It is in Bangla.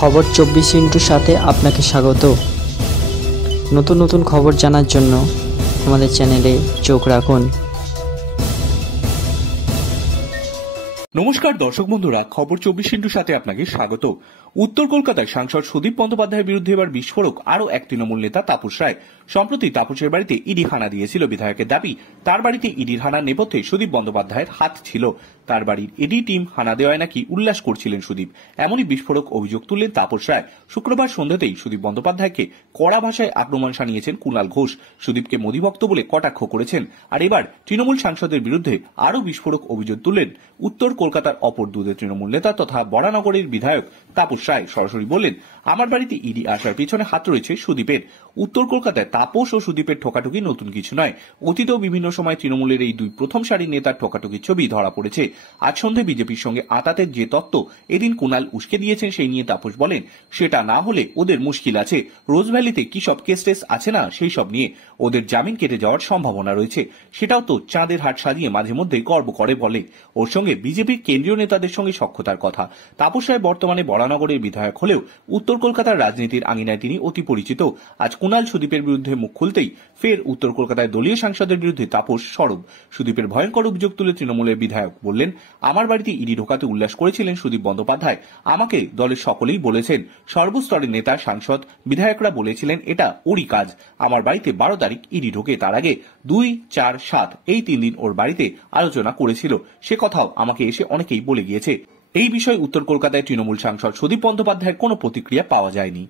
খবর 24 সাথে আপনাকে স্বাগত। নতুন নতুন খবর জানার জন্য আমাদের চ্যানেলে চোখ রাখুন। নমস্কার দর্শক বন্ধুরা, খবর 24 সাথে আপনাকে স্বাগত। উত্তর কলকাতায় সাংসদ সুদীপ বন্দ্যোপাধ্যায়ের বিরুদ্ধে এবার বিস্ফোরক আরও এক তৃণমূল নেতা তাপস রায়। সম্প্রতি তাপসের বাড়িতে ইডি হানা দিয়েছিল। বিধায়কের দাবি, তার বাড়িতে ইডির হানার নেপথ্যে সুদীপ বন্দ্যোপাধ্যায়ের হাত ছিল। তার বাড়ির ইডি টিম হানা দেওয়ায় নাকি উল্লাস করছিলেন সুদীপ। এমনই বিস্ফোরক অভিযোগ তুললেন তাপস রায়। শুক্রবার সন্ধ্যাতেই সুদীপ বন্দ্যোপাধ্যায়কে কড়া ভাষায় আক্রমণ শানিয়েছেন কুণাল ঘোষ। সুদীপকে মোদিভক্ত বলে কটাক্ষ করেছেন। আর এবার তৃণমূল সাংসদের বিরুদ্ধে আরও বিস্ফোরক অভিযোগ তুললেন উত্তর কলকাতার অপর দুধের তৃণমূল নেতা তথা বরানগরের বিধায়ক তাপস রায়। সরাসরি বললেন, আমার বাড়িতে ইডি আসার পিছনে হাত রয়েছে সুদীপের। উত্তর কলকাতায় তাপস ও সুদীপের ঠোকাঠুকি নতুন কিছু নয়। অতীতেও বিভিন্ন সময় তৃণমূলের এই দুই প্রথম সারির নেতার ঠোকাঠুকির ছবি ধরা পড়েছে। আজ সন্ধে বিজেপির সঙ্গে আতাতের যে তত্ত্ব এদিন কুণাল উস্কে দিয়েছেন, সেই নিয়ে তাপস বলেন, সেটা না হলে ওদের মুশকিল আছে। রোজভ্যালিতে কি সব কেস টেস আছে না, সেই সব নিয়ে ওদের জামিন কেটে যাওয়ার সম্ভাবনা রয়েছে। সেটাও তো চাঁদের হাট সাজিয়ে মাঝে মধ্যে গর্ব করে বলে। ওর সঙ্গে বিজেপির কেন্দ্রীয় নেতাদের সঙ্গে সখ্যতার কথা। তাপস রায় বর্তমানে বরানগরের বিধায়ক হলেও উত্তর কলকাতার রাজনীতির আঙিনায় তিনি অতি পরিচিত। আজ কুণাল সুদীপের বিরুদ্ধে মুখ খুলতেই ফের উত্তর কলকাতায় দলীয় সাংসদের বিরুদ্ধে তাপস সরব। সুদীপের ভয়ঙ্কর অভিযোগ তুলে তৃণমূলের বিধায়ক বললেন, আমার বাড়িতে ইডি ঢোকাতে উল্লাস করেছিলেন সুদীপ বন্দ্যোপাধ্যায়। আমাকে দলের সকলেই বলেছেন, সর্বস্তরের নেতা, সাংসদ, বিধায়করা বলেছিলেন এটা ওরই কাজ। আমার বাড়িতে 12 তারিখ ইডি ঢোকে। তার আগে 2, 4, 7 এই 3 দিন ওর বাড়িতে আলোচনা করেছিল। সে কথাও আমাকে এসে অনেকেই বলে গিয়েছে। এই বিষয়ে উত্তর কলকাতায় তৃণমূল সাংসদ সুদীপ বন্দ্যোপাধ্যায়ের কোনো প্রতিক্রিয়া পাওয়া যায়নি।